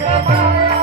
माया